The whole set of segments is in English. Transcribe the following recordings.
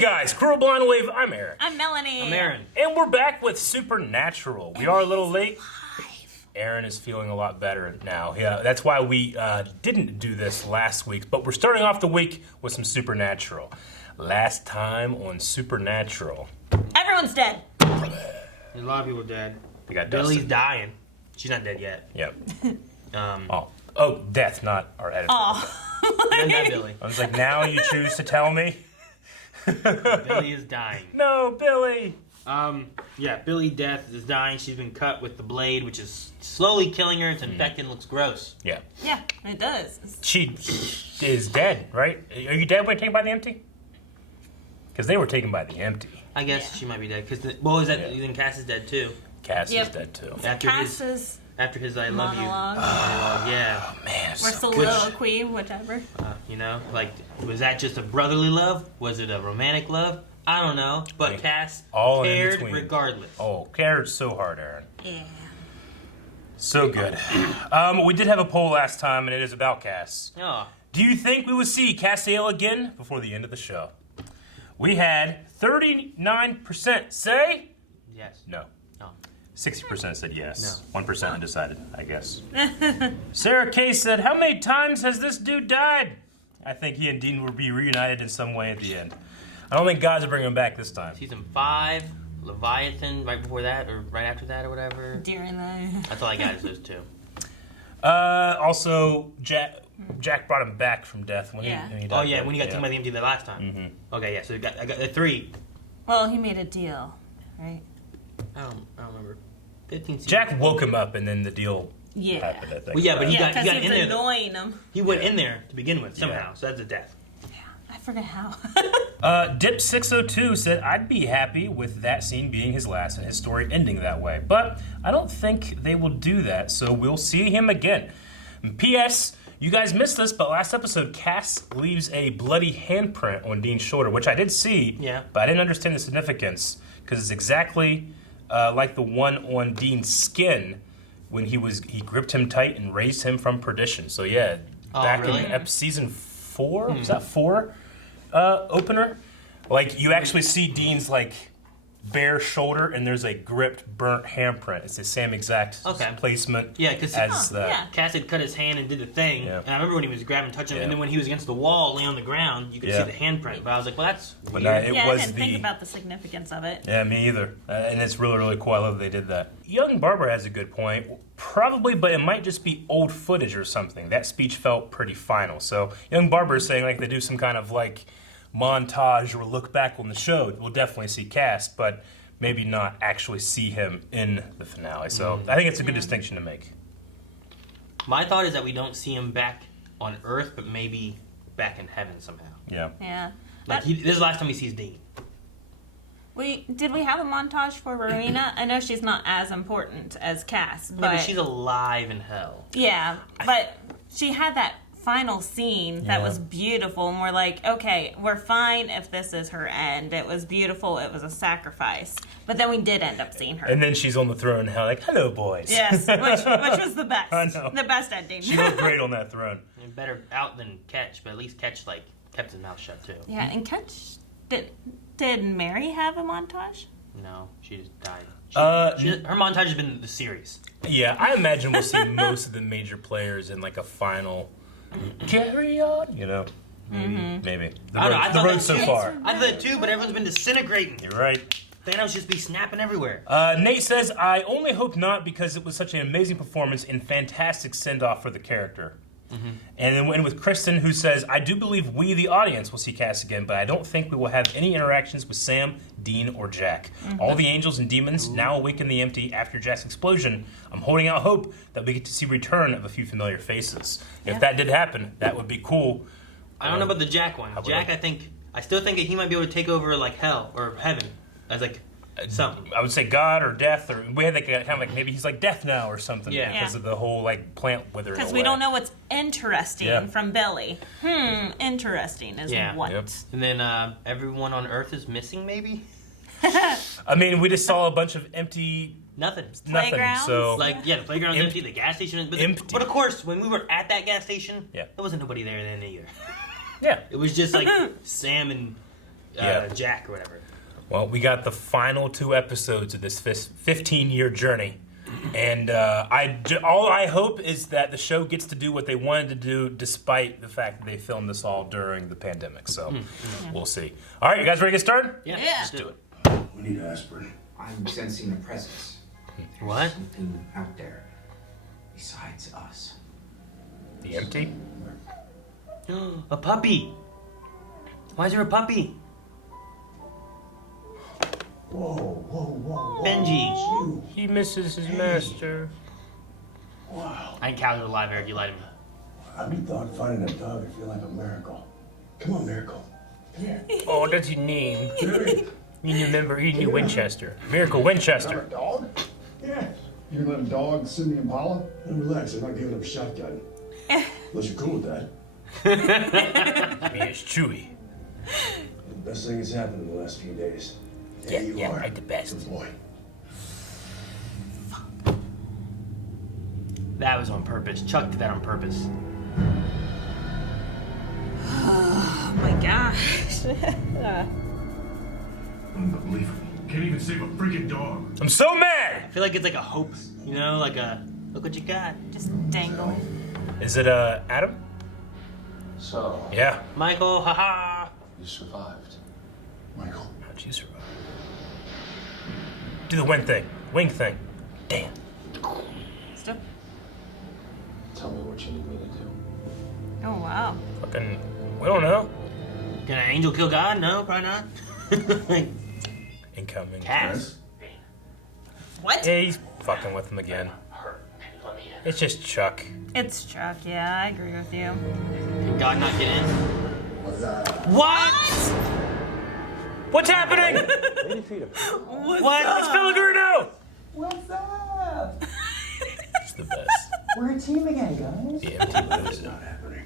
guys, Cruel Blind Wave, I'm Aaron. I'm Melanie. I'm Aaron. And we're back with Supernatural. We are a little late. Aaron is feeling a lot better now. Yeah, that's why we didn't do this last week, but we're starting off the week with some Supernatural. Last time on Supernatural. Everyone's dead. A lot of people are dead. We got Billy's Dustin. dying. She's not dead yet. Yep. Um, Oh, death, not our editor. Not that Billy. I was like, now you choose to tell me? Billy is dying. No, Billy! Yeah, Billy Death is dying. She's been cut with the blade, which is slowly killing her. It's infected and looks gross. Yeah. Yeah, it does. She is dead, right? Are you dead when taken by the empty? Because they were taken by the empty. I guess she might be dead. Because then Cass is dead too. Cass is dead too. After his I love you monologue. yeah. Oh man, it's Or so soliloquy, whichever. Was that just a brotherly love? Was it a romantic love? I don't know. But Cass all in cared between. regardless. Oh, cared so hard, Aaron. Yeah. So good. We did have a poll last time, and it is about Cass. Oh. Do you think we will see Castiel again before the end of the show? We had 39% say Yes. no. No. 60% said yes. No. 1% undecided, I guess. Sarah K said, how many times has this dude died? I think he and Dean will be reunited in some way at the end. I don't think God's bringing him back this time. Season 5, Leviathan, right before that, or right after that, or whatever. During the... That's all I got is those two. Also, Jack brought him back from death when he died. Oh, yeah, when he got taken by the empty the last time. Mm-hmm. Okay, yeah, so I got the 3. Well, he made a deal, right? I don't remember. 15 seasons. Jack woke him up, and then the deal Yeah. happened, I think. Well, yeah, but he got because in he's there. annoying him. He went in there to begin with, somehow, so that's a death. I forget how. Dip602 said, I'd be happy with that scene being his last and his story ending that way. But I don't think they will do that, so we'll see him again. And P.S. You guys missed this, but last episode, Cass leaves a bloody handprint on Dean's shoulder, which I did see, but I didn't understand the significance, because it's exactly like the one on Dean's skin when he gripped him tight and raised him from perdition. So yeah, back in season 4, was that 4 opener? Like you actually see Dean's like bare shoulder and there's a gripped, burnt handprint. It's the same exact placement. Yeah, because Cass had cut his hand and did the thing, and I remember when he was grabbing, touching him, and then when he was against the wall, laying on the ground, you could see the handprint. But I was like, well, that's weird. I didn't think about the significance of it. Yeah, me either. And it's really, really cool. I love that they did that. Young Barbara has a good point. Probably, but it might just be old footage or something. That speech felt pretty final. So Young Barbara is saying like they do some kind of like montage or look back on the show. We'll definitely see Cass, but maybe not actually see him in the finale. So I think it's a good distinction to make. My thought is that we don't see him back on Earth, but maybe back in heaven somehow. Yeah. Like this is the last time he sees Dean. Did we have a montage for Rowena? I know she's not as important as Cass, but she's alive in hell. Yeah, but she had that final scene that was beautiful, and we're like, okay, we're fine if this is her end. It was beautiful, it was a sacrifice. But then we did end up seeing her. And then she's on the throne in hell like, hello, boys. Yes, which was the best. I know. The best ending. She looked great on that throne. And better out than Ketch, but at least Ketch kept his mouth shut too. Yeah, and Ketch, did Mary have a montage? No, she just died. Her montage has been the series. Yeah, I imagine we'll see most of the major players in like a final carry on, you know. Maybe. The road so far. I thought that too, but everyone's been disintegrating. You're right. Thanos just be snapping everywhere. Nate says, I only hope not because it was such an amazing performance and fantastic send-off for the character. And then went with Kristen, who says, I do believe we, the audience, will see Cass again, but I don't think we will have any interactions with Sam, Dean, or Jack. All the angels and demons now awaken the empty after Jack's explosion. I'm holding out hope that we get to see return of a few familiar faces. If that did happen, that would be cool. I don't know about the Jack one. Jack, I still think that he might be able to take over like hell or heaven as like something. I would say God or death, or we had like kind of like maybe he's like death now or something because of the whole like plant withering away. Because we don't know what's interesting from Billy. Interesting is what. And then everyone on Earth is missing, maybe. I mean, we just saw a bunch of empty. Nothing. So the playground's empty. The gas station is empty. But of course, when we were at that gas station, there wasn't nobody there then either. Yeah. It was just like Sam and Jack or whatever. Well, we got the final 2 episodes of this 15-year journey. And all I hope is that the show gets to do what they wanted to do, despite the fact that they filmed this all during the pandemic. So we'll see. All right, you guys ready to get started? Yeah. Let's do it. We need aspirin. I'm sensing a presence. What? Something out there besides us. The empty? A puppy. Why is there a puppy? Whoa. Benji. He misses his master. Wow. I encountered a live Eric. You lied to me. I've been thought finding a dog would feel like a miracle. Come on, Miracle. Come here. Oh, that's your name. Mary. You remember eating Winchester. Miracle Winchester. A dog? Yeah. You let a dog sit in the Impala? And relax, I'm not giving him a shotgun. Unless you're cool with that. Me is Chewy. The best thing that's happened in the last few days. Yeah, you yeah, are. right, the best. Good boy. That was on purpose. Chuck did that on purpose. Oh my gosh. Unbelievable. Can't even save a freaking dog. I'm so mad! I feel like it's like a hope. You know, like a look what you got. Just dangling. Is it, Adam? So, Yeah. Michael, haha. you survived. Michael. How'd you survive? Do the wing thing. Damn. Stop. Tell me what you need me to do. Oh wow. Fucking, we don't know. Can an angel kill God? No, probably not. Incoming. Cass. What? Yeah, he's fucking with him again. It's just Chuck. It's Chuck. Yeah, I agree with you. Can God not get in? What? What's happening? What? It's Pellegrino! What's up? It's the best. We're a team again, guys. The empty That's loser. not happening.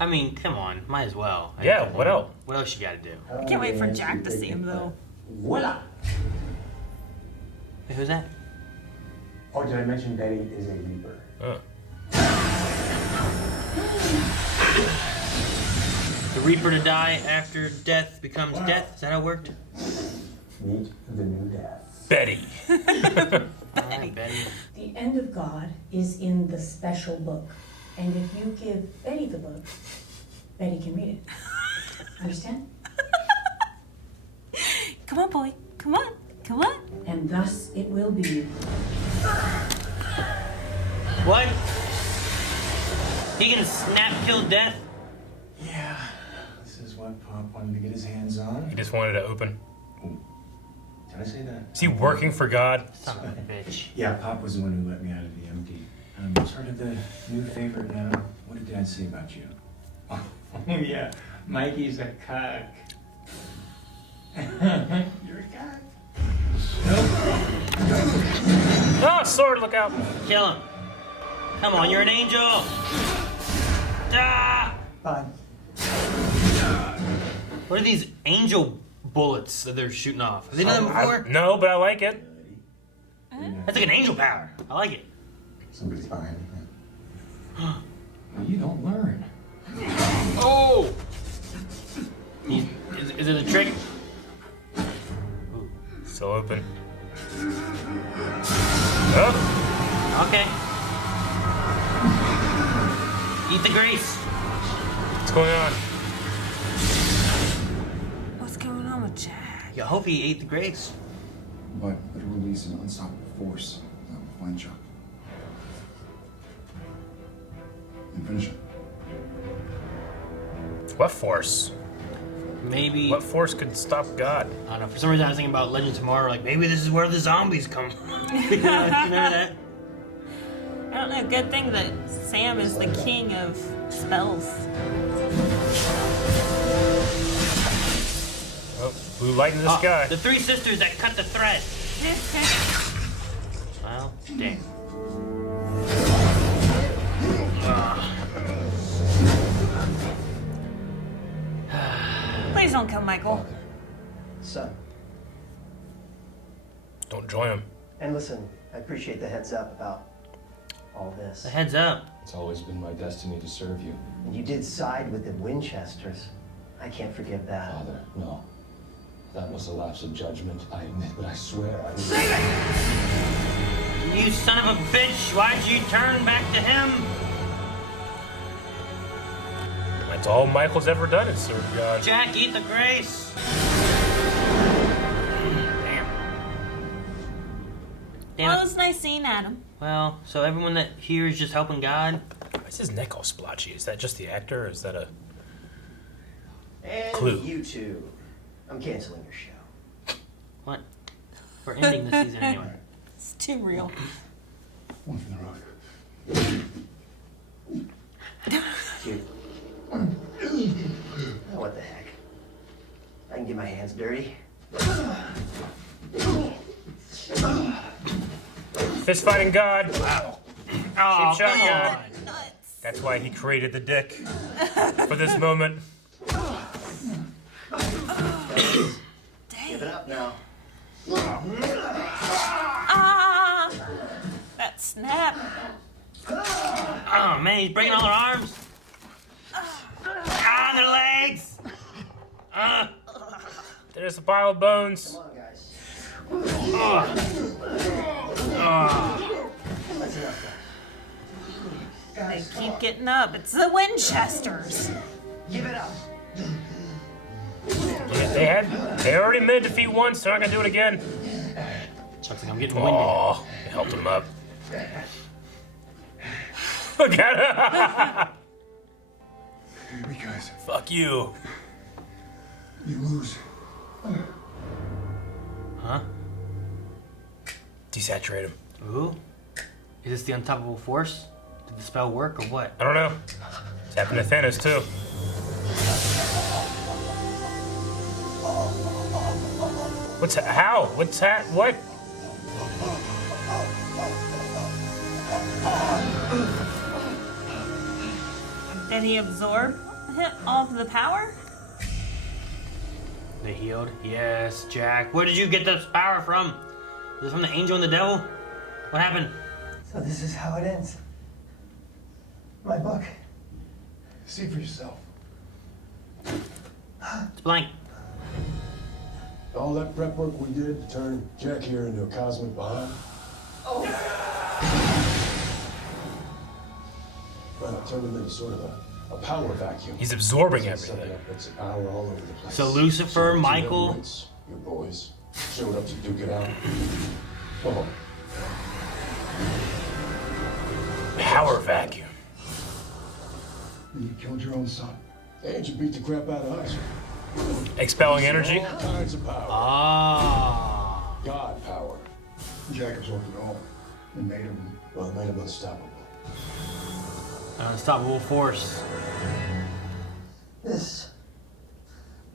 I mean, come on. Might as well. Yeah, what else? What else you gotta do? I can't wait for Jack to see him though. Voila! Hey, who's that? Oh, did I mention Betty is a Reaper? The Reaper to die after death becomes death? Is that how it worked? Meet the new death. Betty. Alright, Betty. The end of God is in the special book. And if you give Betty the book, Betty can read it. Understand? Come on, boy. Come on. Come on. And thus it will be. What? He can snap kill death? Yeah, this is what Pop wanted to get his hands on. He just wanted to open. Did I say that? Is he working for God? Son of a bitch. Yeah, Pop was the one who let me out of the empty. Sort of the new favorite now. What did Dad say about you? Oh, yeah, Mikey's a cuck. You're a cuck. Ah, sword, look out. Kill him. Come on, you're an angel. Ah! Fine. What are these angel bullets that they're shooting off? Have they done that before? No, but I like it. That's like an angel power. I like it. Somebody's behind me. Well, you don't learn. Oh! Is it a trick? Still open. Oh, Okay. Eat the grace. what's going on? What's going on with Jack? I hope he ate the grace. But it'll release an unstoppable force that will find Chuck. And finish him. What force? Maybe. What force could stop God? I don't know. For some reason, I was thinking about Legend Tomorrow. Like, maybe this is where the zombies come from. You know that? I don't know. Good thing that Sam is the king of spells. Oh, blue light in the sky. The three sisters that cut the thread. Well, damn. Please don't kill Michael. Son. Don't join him. And listen, I appreciate the heads up about all this. The heads up. It's always been my destiny to serve you. And you did side with the Winchesters. I can't forgive that. Father, no. That was a lapse of judgment, I admit, but I swear I was... Save it! You son of a bitch! Why'd you turn back to him? That's all Michael's ever done is serve God. Jack, eat the grace! Damn Well, it it. was nice seeing Adam. Well, so everyone that here is just helping God? Why is his neck all splotchy? Is that just the actor, or is that a And clue? you two. I'm canceling your show. What? We're ending the season anyway. It's too real. One for the road. Cute. What the heck? I can get my hands dirty. Fist fighting God. Wow. Oh, Cheap shot, come God. on. That's why he created the dick for this moment. Give it up now. Ah! That snap. Oh, man, he's breaking all their arms. Ah, their legs! There's a pile of bones. Come on, guys. That's enough, guys. They keep getting up. It's the Winchesters. Give it up. Yeah, they already made defeat once, they're not gonna do it again. Chuck's like, I'm getting winded. Oh, they helped him up. Look at him. Here we guys. Fuck you. You lose. Huh? Desaturate him. Ooh? Is this the unstoppable force? Did the spell work or what? I don't know. It's happened to Thanos too. What's how? What's that? What? Did he absorb all of the power? They healed? Yes, Jack. Where did you get this power from? Is it from the angel and the devil? What happened? So this is how it ends. My book. See for yourself. It's blank. All that prep work we did to turn Jack here into a cosmic bomb. Well, it turned him into sort of a power vacuum. He's absorbing Set everything. up bits of power all over the place. So Lucifer, two Michael- heavyweights, your boys, showed up to duke it out. Oh, Power vacuum. you killed your own son. And you beat the crap out of Isaac. Expelling energy. All kinds of power. Ah. God power. Jack absorbed it all. And made him, well, it made him unstoppable. An unstoppable force. This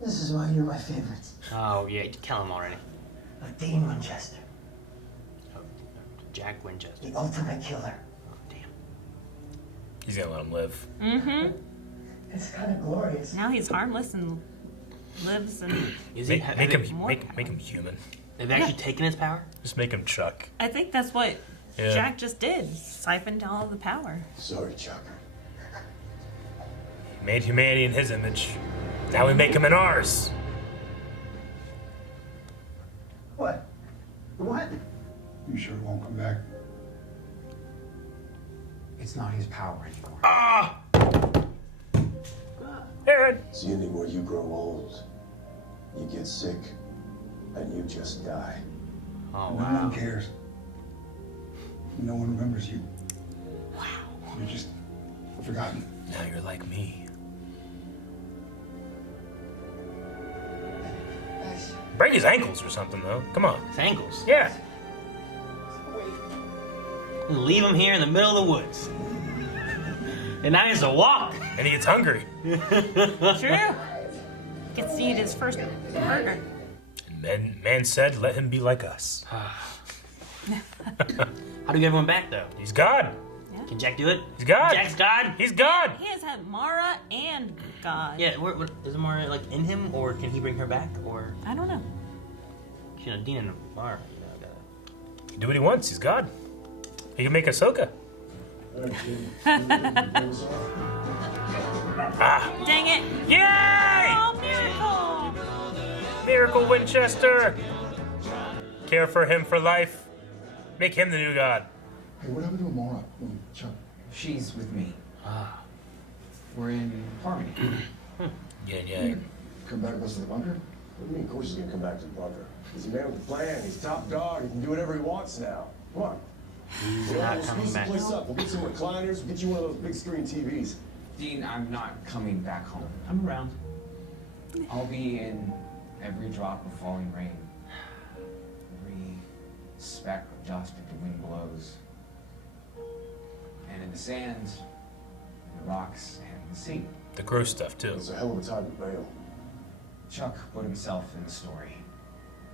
is why you're my favorites. Oh, yeah, kill him already. Dean Winchester, Oh, Jack Winchester. the ultimate killer. Oh, damn. He's gonna let him live. Mm-hmm. It's kind of glorious. Now he's harmless and lives and Is he? Make him more make him human. Have they actually taken his power? Just make him Chuck. I think that's what Yeah. Jack just did. Siphoned all of the power. Sorry, Chuck. He made humanity in his image. Now we make him in ours. What? What? You sure it won't come back? It's not his power anymore. Ah! Aaron! It's the ending where you grow old, you get sick, and you just die. Oh, No wow. one cares. No one remembers you. Wow. You're just forgotten. Now you're like me. Break his ankles or something, though. Come on. His ankles. Yeah. Leave him here in the middle of the woods. And now he has to walk. And he gets hungry. True. Gets to eat his first burger. And man said, let him be like us. How do you get everyone back, though? He's God. Can Jack do it? He's God. Jack's God? He's God. He has had Mara and God. Yeah, what, is Mara, like, in him, or can he bring her back, or... I don't know. You know, Dean and Mara, you know, He can do what he wants. He's God. He can make Ahsoka. Ah. Dang it. Yay! Oh, no. Miracle Winchester. Care for him for life. Make him the new god. Hey, what happened to Amara? Chuck. She's with me. We're in harmony. Yeah. Come back with us to the bunker? What do you mean? Of course he's gonna come back to the bunker. He's a man with a plan. He's top dog. He can do whatever he wants now. Come on. He's We'll not spruce coming the back. place up. We'll get some recliners. We'll get you one of those big screen TVs. Dean, I'm not coming back home. I'm around. I'll be in every drop of falling rain. Every speck of dust that the wind blows. And in the sands, and the rocks, and the sea. The gross stuff, too. It's a hell of a time to bail. Chuck put himself in the story.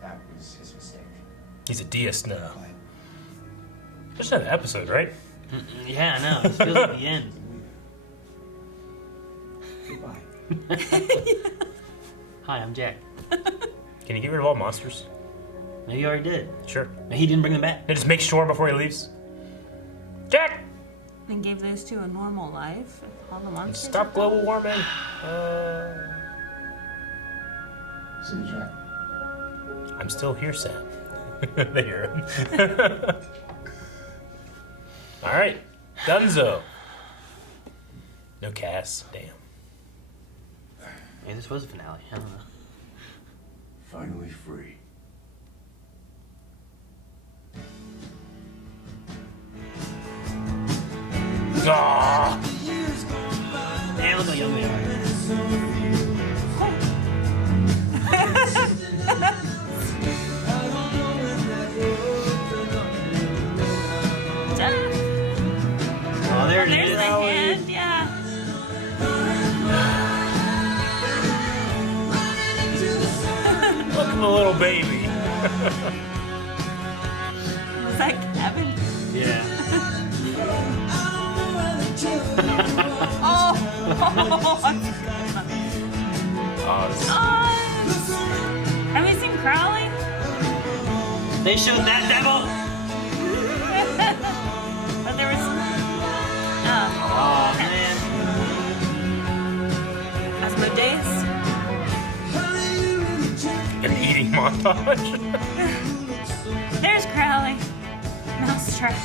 That was his mistake. He's a deist now. Just another episode, right? Yeah, I know. It feels like the end. Goodbye. Hi, I'm Jack. Can you get rid of all monsters? Maybe he already did. Sure. Maybe he didn't bring them back. Then just make sure before he leaves. Jack! And gave those two a normal life. If all the monsters Stop global warming. See you, Jack. I'm still here, Sam. They hear him. All right. Dunzo. No Cass. Damn. Maybe this was a finale. I don't know. Finally free. Aww. Damn, look how young they are. Oh, there it There's is. the hand, yeah. Look at the little baby. Was that Kevin? Yeah. Oh! Have you seen Crowley? They showed that devil. But there was. Oh, man. Asmodeus. An eating montage. There's Crowley. Mousetrap.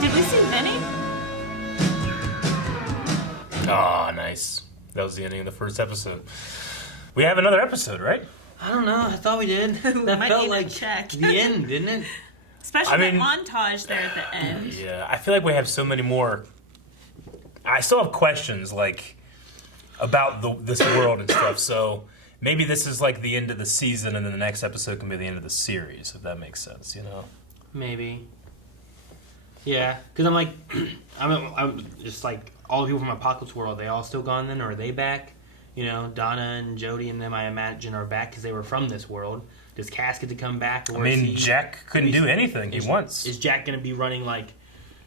Did we see Vinny? Oh, nice. That was the ending of the first episode. We have another episode, right? I don't know. I thought we did. That Might felt need to like check. the end, didn't it? Especially I mean- that montage there at the end. Yeah, I feel like we have so many more. I still have questions, like, about this world and stuff, so maybe this is like the end of the season and then the next episode can be the end of the series, if that makes sense, you know? Maybe. Yeah, because I'm like, I'm just like, all the people from Apocalypse World, they all still gone then, or are they back? You know, Donna and Jody and them, I imagine, are back because they were from this world. Does Cass get to come back? Or I mean, is he, Jack couldn't do anything he wants. Is Jack going to be running, like,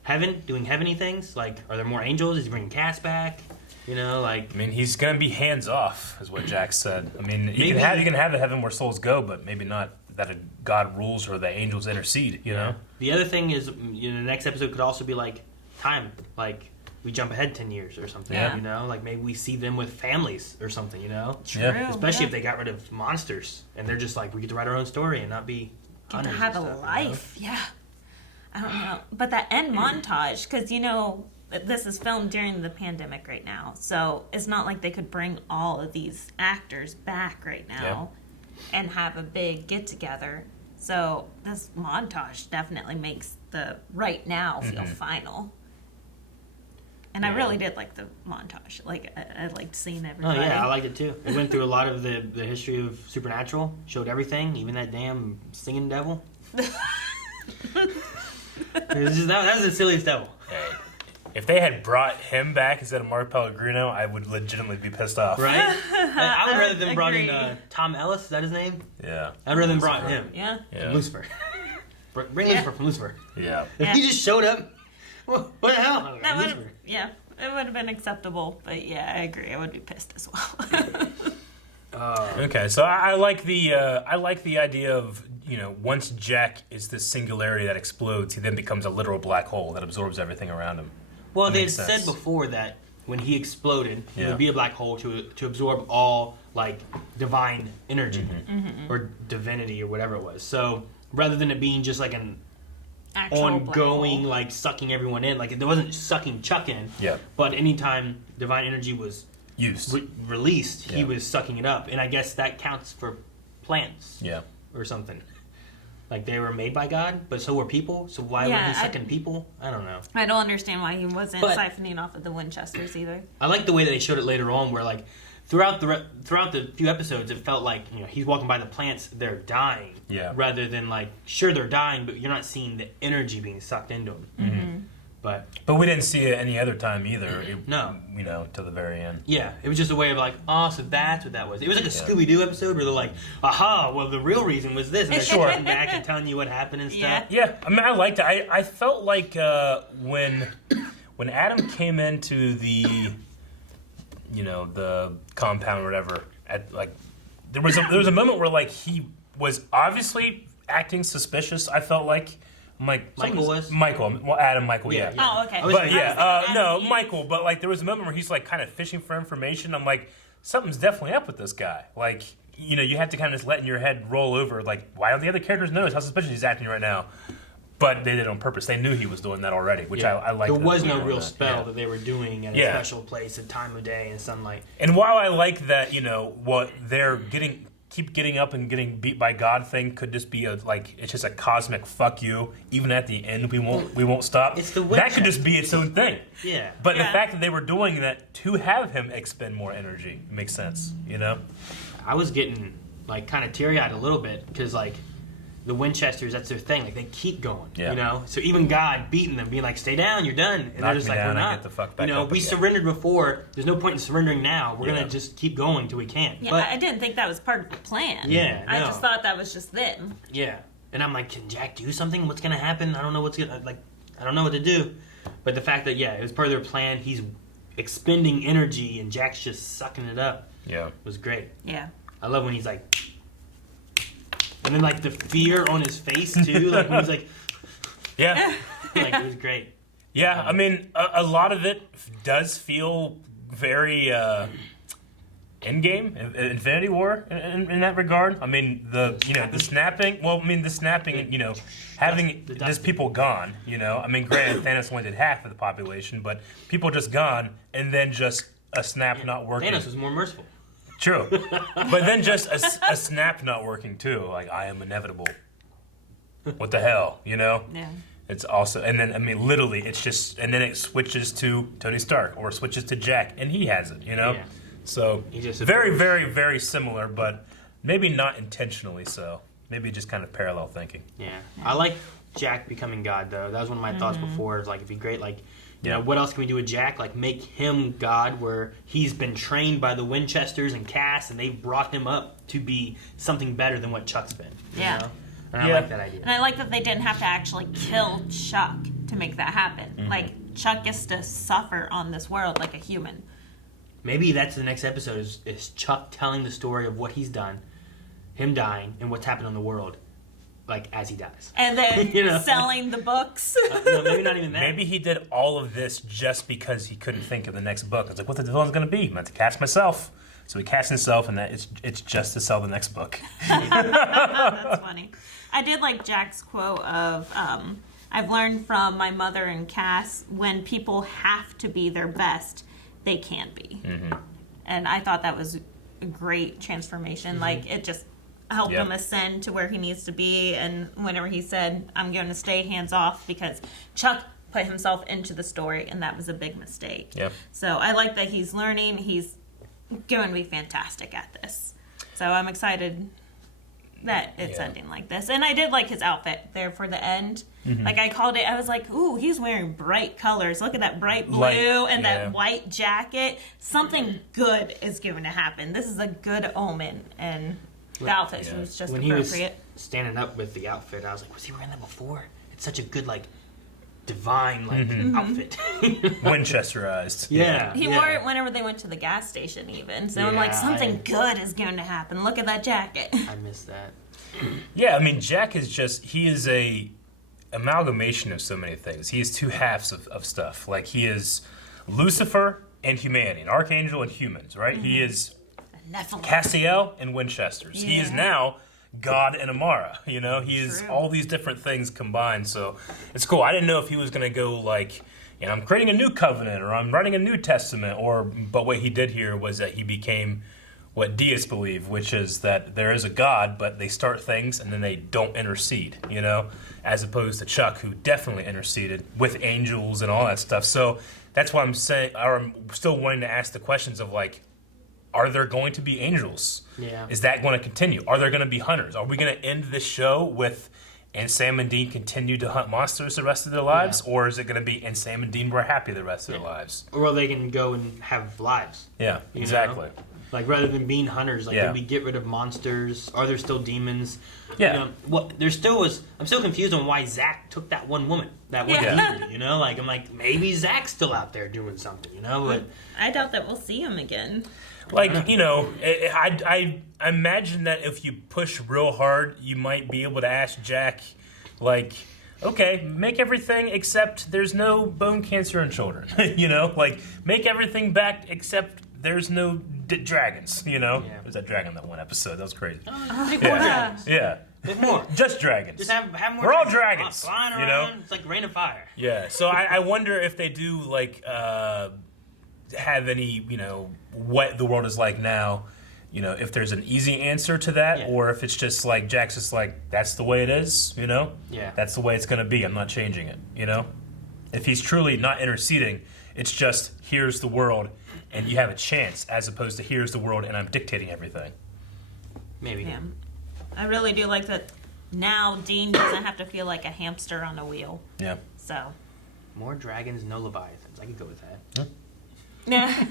heaven, doing heavenly things? Like, are there more angels? Is he bringing Cass back? You know, like... I mean, he's going to be hands-off, is what Jack said. I mean, you Maybe- can have a heaven where souls go, but maybe not that a God rules or the angels intercede, you know? The other thing is, you know, the next episode could also be, like, time. Like, we jump ahead 10 years or something, Yeah. you know? Like, maybe we see them with families or something, you know? Yeah. Especially if they got rid of monsters. And they're just like, we get to write our own story and not be Get to hunters have a and stuff, life, yeah. I don't know. But that end montage, because, you know, this is filmed during the pandemic right now. So it's not like they could bring all of these actors back right now and have a big get-together. So this montage definitely makes the right now feel final. And I really did like the montage. Like, I liked seeing Oh, everybody. yeah, I liked it too. It went through a lot of the history of Supernatural, showed everything, even that damn singing devil. That was the silliest devil. Hey, if they had brought him back instead of Mark Pellegrino, I would legitimately be pissed off. Right? I would rather them brought in Agreed. Tom Ellis, is that his name? Yeah. I'd rather them brought him. Yeah. Yeah. Lucifer. Bring Lucifer from Lucifer. Yeah. If he just showed up, what the hell? That would, Lucifer. yeah. it would have been acceptable. But yeah, I agree. I would be pissed as well. Okay, so I like the idea of, you know, once Jack is this singularity that explodes, he then becomes a literal black hole that absorbs everything around him. Well, they said before that when he exploded, it would be a black hole to absorb all like divine energy or divinity or whatever it was. So rather than it being just like an Actual ongoing like sucking everyone in, like it wasn't sucking Chuck in. Yeah. But anytime divine energy was used, released, he was sucking it up, and I guess that counts for plants. Yeah. Or something. Like they were made by God, but so were people. So why would he suck in people? I don't know. I don't understand why he wasn't siphoning off of the Winchesters either. I like the way that they showed it later on, where like throughout the few episodes, it felt like, you know, he's walking by the plants, they're dying. Yeah. Rather than like, sure they're dying, but you're not seeing the energy being sucked into them. But we didn't see it any other time either. No. You know, till the very end. Yeah, it was just a way of like, oh, so that's what that was. It was like a Scooby-Doo episode where they're like, aha, well, the real reason was this. And they're going back and telling you what happened and stuff. Yeah, I mean, I liked it. I felt like when Adam came into the, you know, the compound or whatever, at like, there was a moment where like he was obviously acting suspicious. I felt like. Michael was? Adam, Michael, yeah. Oh, okay. But yeah, Michael, but like there was a moment where he's like kind of fishing for information. I'm like, something's definitely up with this guy. Like, you know, you have to kind of just let in your head roll over, like, why don't the other characters notice how suspicious he's acting right now? But they did it on purpose. They knew he was doing that already, which I like. There was no real spell that they were doing at a special place at time of day and sunlight. And while I like that, you know, what they're keep getting up and getting beat by God thing could just be it's just a cosmic fuck you. Even at the end, we won't stop. It's the that could just be its own thing. Yeah. But the fact that they were doing that to have him expend more energy makes sense. You know. I was getting like kind of teary eyed a little bit because like the Winchesters, that's their thing. Like they keep going. Yeah. You know. So even God beating them, being like, "Stay down, you're done," and they're just like, "We're not." Get the fuck back you know, up we again. surrendered before. There's no point in surrendering now. We're gonna just keep going till we can't. Yeah, but I didn't think that was part of the plan. Yeah, I no. just thought that was just them. Yeah, and I'm like, can Jack do something? What's gonna happen? I don't know what's gonna I don't know what to do. But the fact that it was part of their plan. He's expending energy and Jack's just sucking it up. Yeah, was great. Yeah, I love when he's like, and then like the fear on his face too. Like when he's like, yeah, like it was great. Yeah, I mean, a lot of it does feel very Endgame, Infinity War in that regard. I mean, the snapping. Well, I mean, the snapping. You know, having just people gone. You know, I mean, granted, Thanos only did half of the population, but people just gone, and then just a snap not working. Thanos was more merciful. True, but then just a snap not working too. Like, I am inevitable. What the hell, you know? Yeah. It's also, and then I mean, literally, it's just, and then it switches to Tony Stark or switches to Jack, and he has it, you know. Yeah. So just very, very, very similar, but maybe not intentionally so. Maybe just kind of parallel thinking. Yeah, I like Jack becoming God though. That was one of my thoughts before. Is like, it'd be great, like. You know, what else can we do with Jack? Like, make him God, where he's been trained by the Winchesters and Cass, and they've brought him up to be something better than what Chuck's been. You know? And I like that idea. And I like that they didn't have to actually kill Chuck to make that happen. Like, Chuck gets to suffer on this world like a human. Maybe that's the next episode, is Chuck telling the story of what he's done, him dying, and what's happened on the world. Like, as he dies. And then selling the books. No, maybe not even that. Maybe he did all of this just because he couldn't think of the next book. It's like, what the hell is it going to be? I'm going to cast myself. So he cast himself, and it's just to sell the next book. That's funny. I did like Jack's quote of, I've learned from my mother and Cass, when people have to be their best, they can be. And I thought that was a great transformation. Like, it just help him ascend to where he needs to be. And whenever he said, I'm going to stay hands off, because Chuck put himself into the story, and that was a big mistake. So I like that he's learning. He's going to be fantastic at this. So I'm excited that it's ending like this. And I did like his outfit there for the end. Like, I called it, I was like, ooh, he's wearing bright colors. Look at that bright blue and that white jacket. Something good is going to happen. This is a good omen. And the outfit was just when appropriate. He was standing up with the outfit, I was like, was he wearing that before? It's such a good, like, divine outfit. Winchesterized. Yeah. He wore it whenever they went to the gas station, even. So I'm like, something good is going to happen. Look at that jacket. I missed that. Yeah, I mean, Jack is he is a amalgamation of so many things. He is two halves of stuff. Like, he is Lucifer and humanity, an archangel and humans, right? He is Castiel and Winchesters. He is now God and Amara, you know? He is all these different things combined, so it's cool. I didn't know if he was going to go like, you know, I'm creating a new covenant or I'm writing a new testament, but what he did here was that he became what deists believe, which is that there is a God, but they start things and then they don't intercede, you know? As opposed to Chuck, who definitely interceded with angels and all that stuff. So that's why I'm still wanting to ask the questions of like, are there going to be angels? Yeah. Is that going to continue? Are there going to be hunters? Are we going to end this show with, and Sam and Dean continue to hunt monsters the rest of their lives? Yeah. Or is it going to be, and Sam and Dean were happy the rest of their lives? Or they can go and have lives. Yeah, exactly. Know? Like, rather than being hunters, like, did we get rid of monsters? Are there still demons? Yeah. You know, I'm still confused on why Zach took that one woman, that one demon, you know? Like, I'm like, maybe Zach's still out there doing something, you know? But I doubt that we'll see him again. Like, you know, I imagine that if you push real hard, you might be able to ask Jack, like, okay, make everything except there's no bone cancer in children, you know? Like, make everything back except there's no dragons, you know? Yeah. There's that dragon in that one episode. That was crazy. More dragons. Yeah. There's more. Just dragons. Just have more. We're all dragons. Flying around. You know? It's like Rain of Fire. Yeah. So I wonder if they do, like, have any, you know, what the world is like now, you know, if there's an easy answer to that, or if it's just like, Jack's just like, that's the way it is, you know? Yeah. That's the way it's going to be. I'm not changing it, you know? If he's truly not interceding, it's just, here's the world, and you have a chance, as opposed to here's the world, and I'm dictating everything. Maybe. Yeah. I really do like that now Dean doesn't have to feel like a hamster on a wheel. Yeah. So. More dragons, no leviathans. I could go with that. Yeah.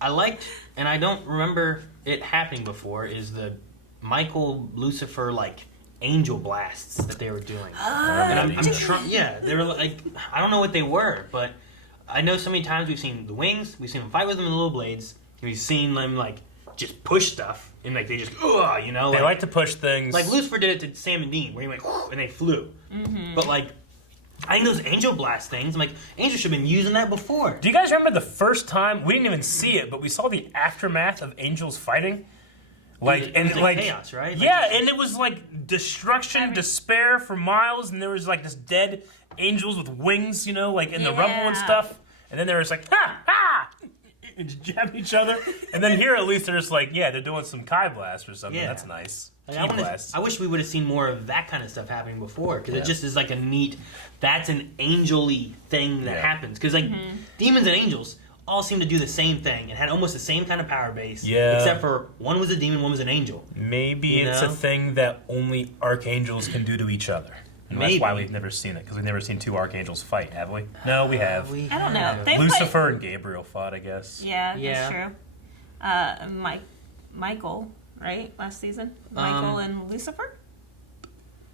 I liked, and I don't remember it happening before, is the Michael Lucifer, like, angel blasts that they were doing. And I'm trying, they were like, I don't know what they were, but I know so many times we've seen the wings, we've seen them fight with them in the little blades, and we've seen them, like, just push stuff, and, like, they just, you know? They like to push things. Like, Lucifer did it to Sam and Dean, where he went, and they flew. Mm-hmm. But, like, I think those angel blast things, I'm like, angels should have been using that before. Do you guys remember the first time, we didn't even see it, but we saw the aftermath of angels fighting? Like, it was like chaos, right? Like, yeah, and it was like destruction, despair for miles, and there was like this dead angels with wings, you know, like in the rubble and stuff. And then there was like, ha, ha! And jab each other. And then here at least they're just like, they're doing some Kai blast or something. Yeah. That's nice. Like, I wish we would have seen more of that kind of stuff happening before, because it just is like a neat, that's an angel-y thing that happens. Because like demons and angels all seem to do the same thing and had almost the same kind of power base. Yeah. Except for one was a demon, one was an angel. Maybe it's a thing that only archangels can do to each other. And that's why we've never seen it, because we've never seen two archangels fight, have we? No, we have. I don't know. Lucifer and Gabriel fought, I guess. Yeah, that's true. Michael, right? Last season? Michael and Lucifer?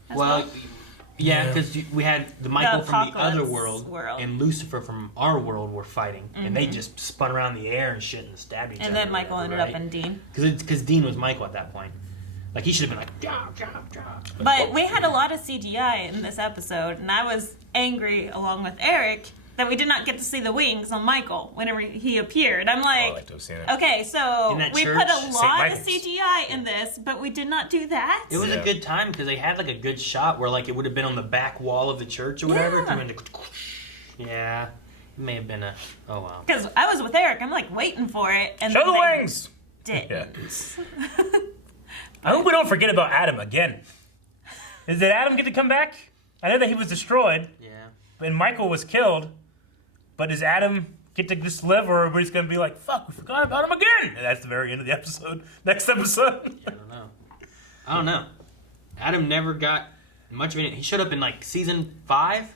Because we had the Michael from the other world and Lucifer from our world were fighting, and they just spun around the air and shit and stabbed each other. And then Michael ended up in Dean. Because Dean was Michael at that point. Like, he should have been like, job. But we had a lot of CGI in this episode, and I was angry, along with Eric, that we did not get to see the wings on Michael whenever he appeared. I'm like, I'd like to have seen it. Okay, so we put a lot of CGI in this, but we did not do that. It was a good time, because they had, like, a good shot where, like, it would have been on the back wall of the church or whatever. Yeah. It may have been oh, wow. Because I was with Eric, I'm, like, waiting for it. And show the wings! Didn't. Yeah. I hope we don't forget about Adam again. Did Adam get to come back? I know that he was destroyed. Yeah. And Michael was killed. But does Adam get to just live, or everybody's going to be like, fuck, we forgot about him again? And that's the very end of the episode. Next episode. I don't know. Adam never got much of it. He showed up in, like, season 5.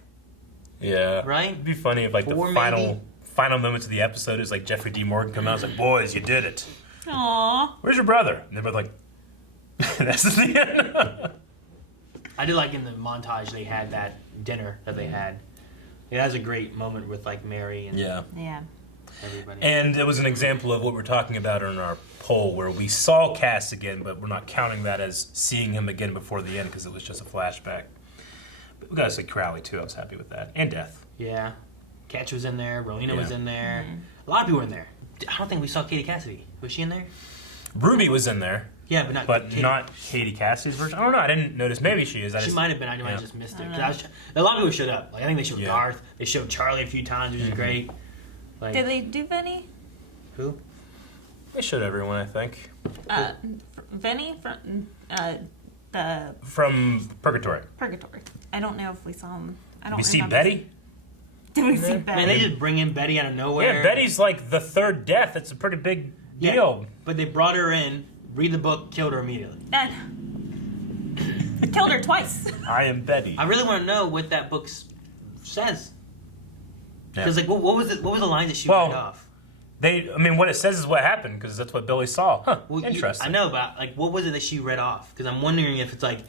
Yeah. Right? It'd be funny if, like, the final moments of the episode is, like, Jeffrey D. Morgan come out and was like, boys, you did it. Aww. Where's your brother? And they're both like, that's the end. I did like in the montage they had that dinner that they had. It has a great moment with like Mary and Yeah. everybody. And it was an example of what we're talking about in our poll, where we saw Cass again, but we're not counting that as seeing him again before the end because it was just a flashback. But we gotta say Crowley too. I was happy with that, and Death. Yeah. Ketch was in there. Rowena Yeah. was in there. A lot of people were in there. I don't think we saw Katie Cassidy. Was she in there? Ruby was in there. Yeah, but Katie. not Katie Cassidy's version. I don't know. I didn't notice. Maybe she is. She might have been. I might have just missed it. 'Cause a lot of people showed up. Like I think they showed Garth. They showed Charlie a few times, which is great. Like, Did they do Vinny? Who? They showed everyone, I think. Vinny from the From Purgatory. Purgatory. I don't know if we saw him. I don't. Did we see remember. Betty? Did we see Betty? Man, they just bring in Betty out of nowhere. Yeah, Betty's like the third death. It's a pretty big deal. But they brought her in, read the book, killed her immediately. I killed her twice. I am Betty. I really want to know what that book says. Yeah. Because like, what was it? What was the line that she read off? What it says is what happened because that's what Billy saw. Huh? Well, Interesting. I know, but like, what was it that she read off? Because I'm wondering if it's like,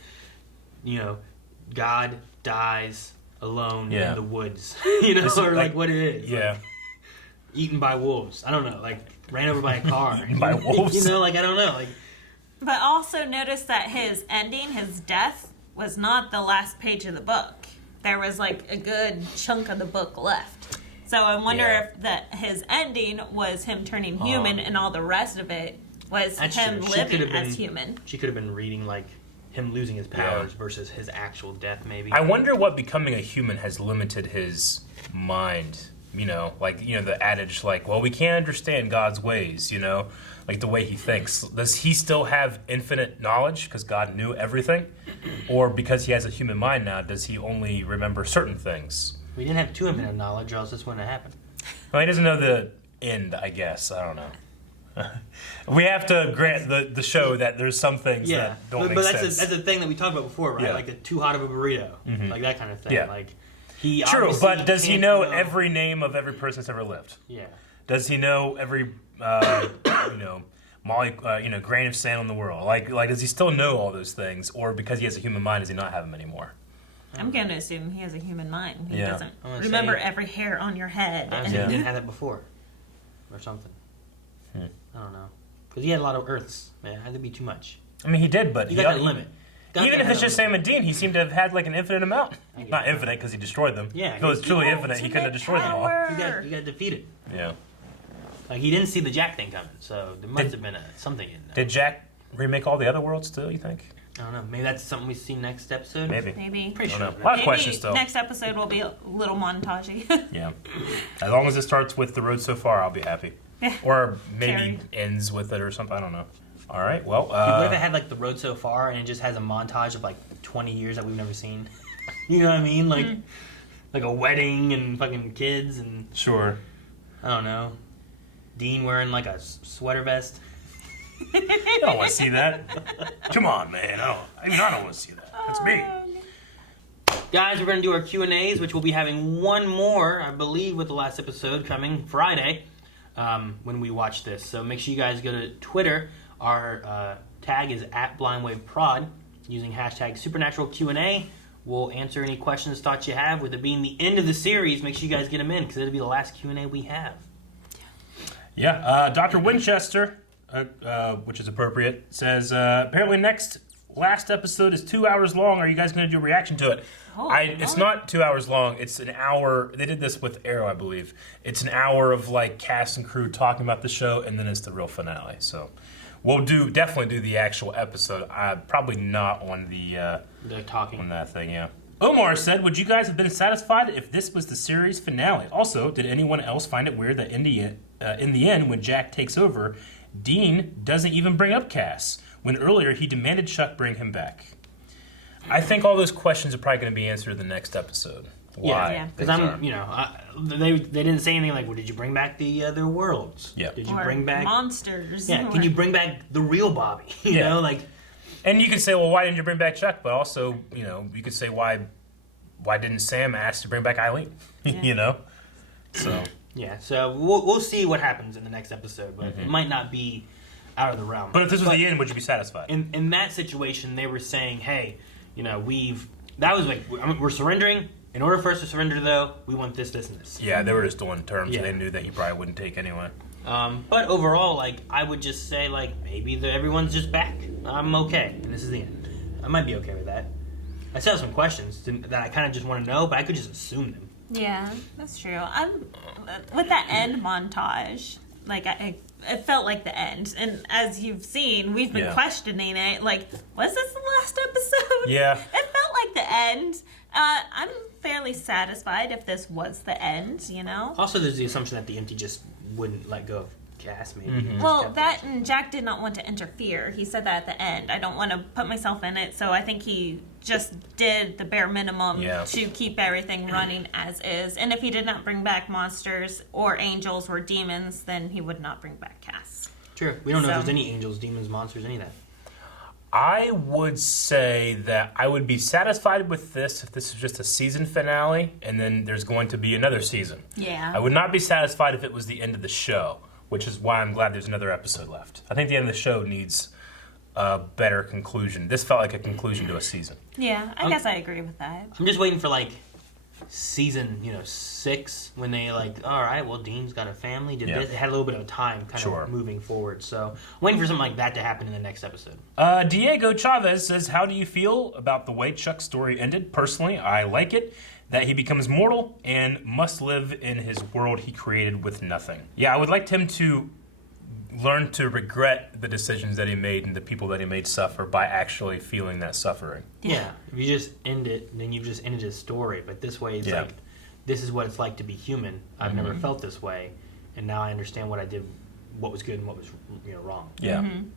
God dies alone in the woods, or like what it is. Yeah. Like, eaten by wolves. I don't know. Like ran over by a car. Eaten by wolves. I don't know. Like, But also notice that his ending, his death, was not the last page of the book. There was like a good chunk of the book left. So I wonder if his ending was him turning human and all the rest of it was him living as human. She could have been reading like him losing his powers versus his actual death, maybe. I wonder what becoming a human has limited his mind. The adage, like, well, we can't understand God's ways, like the way he thinks. Does he still have infinite knowledge because God knew everything? Or because he has a human mind now, does he only remember certain things? We didn't have 2 infinite knowledge, or else this wouldn't have happened. Well, he doesn't know the end, I guess. I don't know. We have to grant the show that there's some things that don't make sense. But that's the thing that we talked about before, right? Yeah. Like the too hot of a burrito. Like that kind of thing. Yeah. Like, he True, obviously but does he can't know every name of every person that's ever lived? Yeah. Does he know every grain of sand in the world? Like does he still know all those things, or because he has a human mind, does he not have them anymore? I'm going to assume he has a human mind. He doesn't I'm gonna remember say- every hair on your head. I he didn't have that before, or something. I don't know, because he had a lot of Earths. Man, it had to be too much. I mean, he did, but You got that limit. Even if it's just Sam and Dean, he seemed to have had like an infinite amount. Not infinite because he destroyed them. Yeah, if it was truly infinite, he couldn't have destroyed them all. You got defeated. Yeah. Like he didn't see the Jack thing coming, so there must have been something in there. Did Jack remake all the other worlds too? You think? I don't know. Maybe that's something we see next episode. Maybe. Pretty sure. I don't know. A lot of questions still. Next episode will be a little montagey. Yeah. As long as it starts with the road so far, I'll be happy. Yeah. Or maybe Carrie. ends with it or something. I don't know. All right. Well. What if it had like the road so far and it just has a montage of like 20 years that we've never seen? You know what I mean? Like, like a wedding and fucking kids and. Sure. I don't know. Dean wearing like a sweater vest. I don't want to see that. Come on, man. I don't want to see that. That's me. Guys, we're going to do our Q&As, which we'll be having one more, I believe, with the last episode coming Friday when we watch this. So make sure you guys go to Twitter. Our tag is @BlindWaveProd using hashtag Supernatural Q&A. We'll answer any questions, thoughts you have. With it being the end of the series, make sure you guys get them in because it'll be the last Q&A we have. Yeah. Dr. Winchester, which is appropriate, says, apparently last episode is 2 hours long. Are you guys going to do a reaction to it? It's not 2 hours long. It's an hour. They did this with Arrow, I believe. It's an hour of like cast and crew talking about the show, and then it's the real finale. So we'll definitely do the actual episode. Probably not on the talking on that thing. Yeah. Omar said, "Would you guys have been satisfied if this was the series finale? Also, did anyone else find it weird that in the end, when Jack takes over, Dean doesn't even bring up Cass, when earlier he demanded Chuck bring him back?" I think all those questions are probably going to be answered in the next episode. Why? Yeah, because they didn't say anything like, well, did you bring back the other worlds? Yeah. Did you Or bring back monsters? Yeah, can you bring back the real Bobby? You know, like. And you could say, well, why didn't you bring back Chuck? But also, you could say, why didn't Sam ask to bring back Eileen? Yeah. So. Yeah, so we'll see what happens in the next episode, but it might not be out of the realm. But if this was the end, would you be satisfied? In that situation, they were saying, hey, that was like, we're surrendering. In order for us to surrender, though, we want this, and this. Yeah, they were just doing terms they knew that you probably wouldn't take anyway. But overall, like, I would just say, like, maybe everyone's just back. I'm okay, and this is the end. I might be okay with that. I still have some questions that I kind of just want to know, but I could just assume them. Yeah, that's true. With that end montage, like, it felt like the end. And as you've seen, we've been questioning it. Like, was this the last episode? Yeah. It felt like the end. I'm fairly satisfied if this was the end, you know? Also, there's the assumption that the empty just wouldn't let go of Cass, maybe. Mm-hmm. Well, that and Jack did not want to interfere. He said that at the end. I don't want to put myself in it, so I think he just did the bare minimum to keep everything running as is. And if he did not bring back monsters or angels or demons, then he would not bring back Cass. True. We don't know if there's any angels, demons, monsters, any of that. I would say that I would be satisfied with this if this is just a season finale and then there's going to be another season. Yeah. I would not be satisfied if it was the end of the show, which is why I'm glad there's another episode left. I think the end of the show needs a better conclusion. This felt like a conclusion to a season. Yeah, I guess I agree with that. I'm just waiting for, like, season 6 when they, like, all right, well, Dean's got a family. It had a little bit of time kind of moving forward. So I'm waiting for something like that to happen in the next episode. Diego Chavez says, how do you feel about the way Chuck's story ended? Personally, I like it. That he becomes mortal and must live in his world he created with nothing. Yeah, I would like him to learn to regret the decisions that he made and the people that he made suffer by actually feeling that suffering. Yeah, if you just end it, then you've just ended his story. But this way, it's like, this is what it's like to be human. I've never felt this way, and now I understand what I did, what was good and what was wrong. Yeah. Mm-hmm.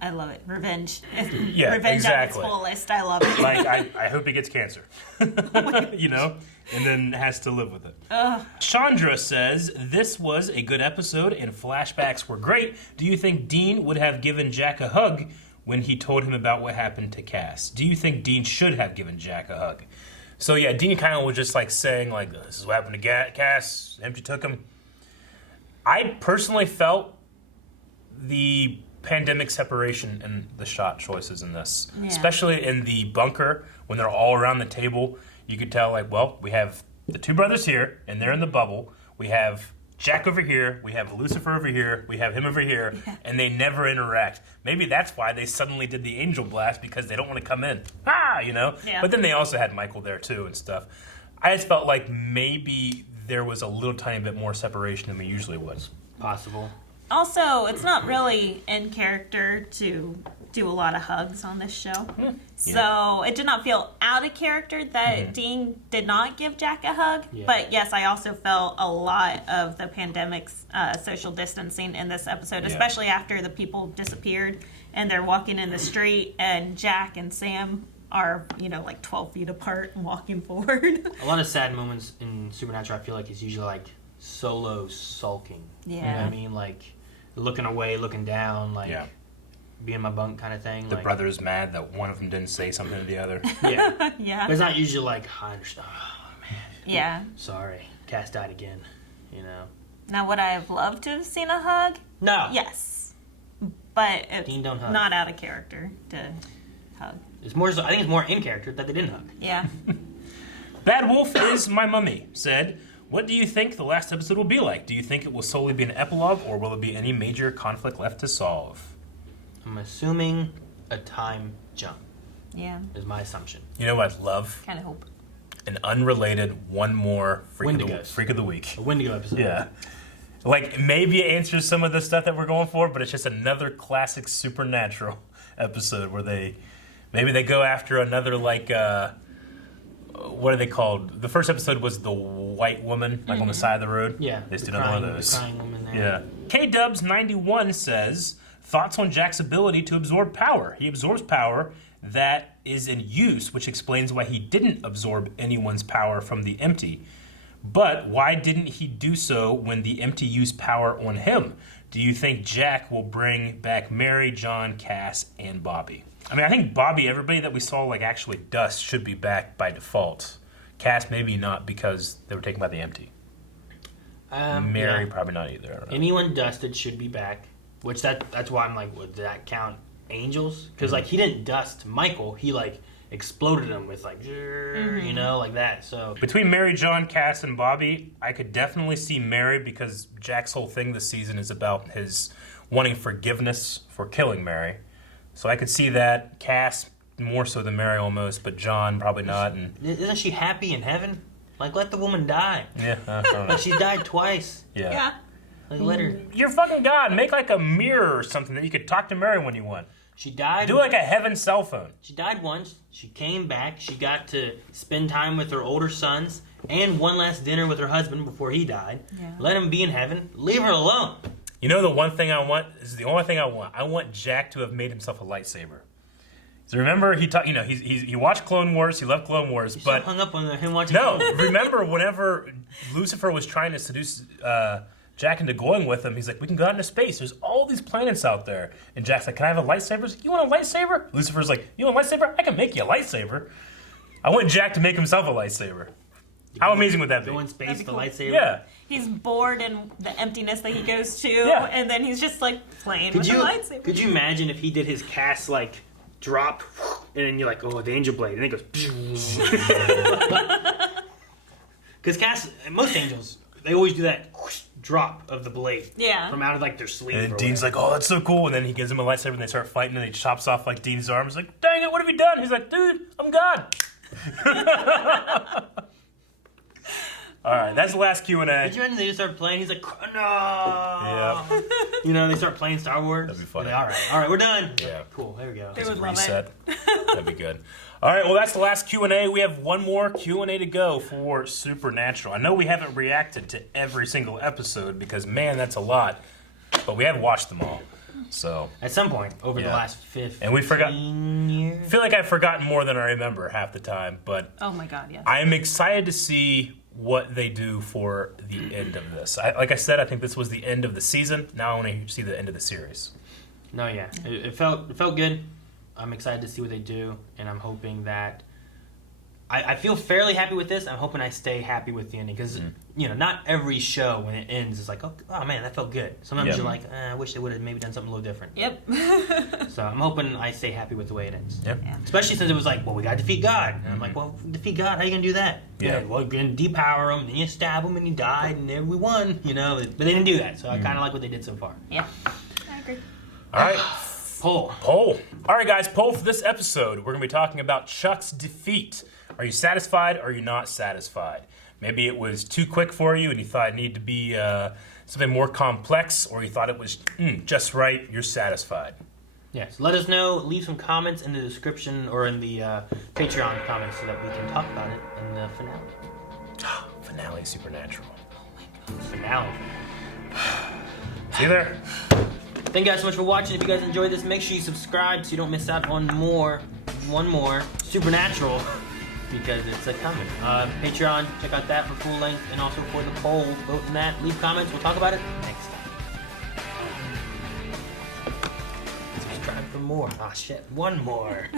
I love it. Revenge. Yeah, Revenge exactly. at its fullest. I love it. Like, I hope he gets cancer. And then has to live with it. Chandra says, this was a good episode and flashbacks were great. Do you think Dean would have given Jack a hug when he told him about what happened to Cass? Do you think Dean should have given Jack a hug? So yeah, Dean kind of was just like saying, like, this is what happened to Cass. Empty took him. I personally felt the pandemic separation in the shot choices in this, especially in the bunker when they're all around the table. You could tell, like, well, we have the two brothers here and they're in the bubble. We have Jack over here, we have Lucifer over here, we have him over here, and they never interact. Maybe that's why they suddenly did the angel blast, because they don't want to come in. Yeah. But then they also had Michael there too and stuff. I just felt like maybe there was a little tiny bit more separation than we usually would. Possible. Also, it's not really in character to do a lot of hugs on this show. So it did not feel out of character that Dean did not give Jack a hug. But yes, I also felt a lot of the pandemic's social distancing in this episode, especially after the people disappeared and they're walking in the street and Jack and Sam are, like 12 feet apart and walking forward. A lot of sad moments in Supernatural, I feel like, is usually like solo sulking. Yeah. You know what I mean? Like looking away, looking down, like being in my bunk kind of thing. The like, brother's mad that one of them didn't say something to the other. Yeah. Yeah. But it's not usually like, I understand. Oh, man. Yeah. Sorry. Cass died again. Now, would I have loved to have seen a hug? No. Yes. But it's Dean don't hug. not out of character to hug. It's more. I think it's more in character that they didn't hug. Yeah. Bad Wolf is my mummy said, what do you think the last episode will be like? Do you think it will solely be an epilogue, or will there be any major conflict left to solve? I'm assuming a time jump. Yeah. Is my assumption. You know what I'd love? Kind of hope. An unrelated one more Freak of the Week. A Wendigo episode. Yeah. Like, maybe it answers some of the stuff that we're going for, but it's just another classic Supernatural episode where maybe they go after another, like, what are they called? The first episode was the white woman, like on the side of the road. Yeah. They just did another one of those. The crying woman there. Yeah. K-Dubs91 says, thoughts on Jack's ability to absorb power. He absorbs power that is in use, which explains why he didn't absorb anyone's power from the empty. But why didn't he do so when the empty used power on him? Do you think Jack will bring back Mary, John, Cass, and Bobby? I mean, I think Bobby, everybody that we saw like actually dust, should be back by default. Cass, maybe not, because they were taken by the empty. Mary, probably not either. I don't know. Anyone dusted should be back. Which that's why I'm like, would that count angels? Because like he didn't dust Michael. He like exploded him with like, you know, like that. So Between Mary, John, Cass, and Bobby, I could definitely see Mary because Jack's whole thing this season is about his wanting forgiveness for killing Mary. So I could see that. Cass more so than Mary almost, but John probably not. And isn't she happy in heaven? Like, let the woman die. yeah, I don't know. She died twice. Yeah. Like, let her. You're fucking God. Make like a mirror or something that you could talk to Mary when you want. She died. Do like a heaven cell phone. She died once. She came back. She got to spend time with her older sons and one last dinner with her husband before he died. Yeah. Let him be in heaven. Leave her alone. You know the one thing I want is the only thing I want. I want Jack to have made himself a lightsaber. So remember, he watched Clone Wars. He loved Clone Wars, You're but so hung up on him watching. no. Clone Wars. Remember, whenever Lucifer was trying to seduce Jack into going with him, he's like, "We can go out into space. There's all these planets out there." And Jack's like, "Can I have a lightsaber?" He's like, "You want a lightsaber?" Lucifer's like, "You want a lightsaber? I can make you a lightsaber." I want Jack to make himself a lightsaber. How amazing would that be? Go in space, the cool. lightsaber. Yeah. He's bored in the emptiness that he goes to, Yeah. and then he's just like playing with the lightsaber. Could you imagine if he did his cast like drop, and then you're like, oh, the angel blade, and it goes. Because most angels, they always do that drop of the blade. Yeah. From out of like their sleeve. And or Dean's whatever. like, "Oh, that's so cool." And then he gives him a lightsaber, and they start fighting, and he chops off like Dean's arms. Like, "Dang it, what have you done?" He's like, "Dude, I'm God." All right, that's the last Q&A. Did you imagine they just start playing? He's like, no. Yeah. You know, they start playing Star Wars. That'd be funny. Like, all right, we're done. Yeah. Cool. There we go. They would love Reset. it. That'd be good. All right, well, that's the last Q&A. We have one more Q&A to go for Supernatural. I know we haven't reacted to every single episode because, man, that's a lot. But we have watched them all. So At some point over the Yeah. last 15 And we forgot- years. I feel like I've forgotten more than I remember half the time. But Oh my God, yes. I am excited to see what they do for the end of this. Like I said, I think this was the end of the season. Now I want to see the end of the series. No, yeah, it felt good. I'm excited to see what they do, and I'm hoping that I feel fairly happy with this. I'm hoping I stay happy with the ending because you know, not every show when it ends is like, oh man, that felt good. Sometimes Yeah. you're like, I wish they would have maybe done something a little different. Yep. So I'm hoping I stay happy with the way it ends. Yep. Yeah. Especially since it was like, well, we got to defeat God. And I'm like, well, defeat God? How are you going to do that? Yeah. Well, you're going to depower him, and then you stab him, and he died, and then we won, you know. But they didn't do that, so I kind of like what they did so far. Yep. I agree. All right. Poll. Poll. All right, guys, poll for this episode. We're going to be talking about Chuck's defeat. Are you satisfied or are you not satisfied? Maybe it was too quick for you and you thought it needed to be something more complex, or you thought it was just right, you're satisfied. Yeah, so let us know. Leave some comments in the description or in the Patreon comments so that we can talk about it in the finale. Finale Supernatural. Finale. See you there. Thank you guys so much for watching. If you guys enjoyed this, make sure you subscribe so you don't miss out on one more Supernatural, because it's coming. Patreon, check out that for full length, and also for the poll, vote in that. Leave comments. We'll talk about it next time. Subscribe for more. Ah, shit. One more.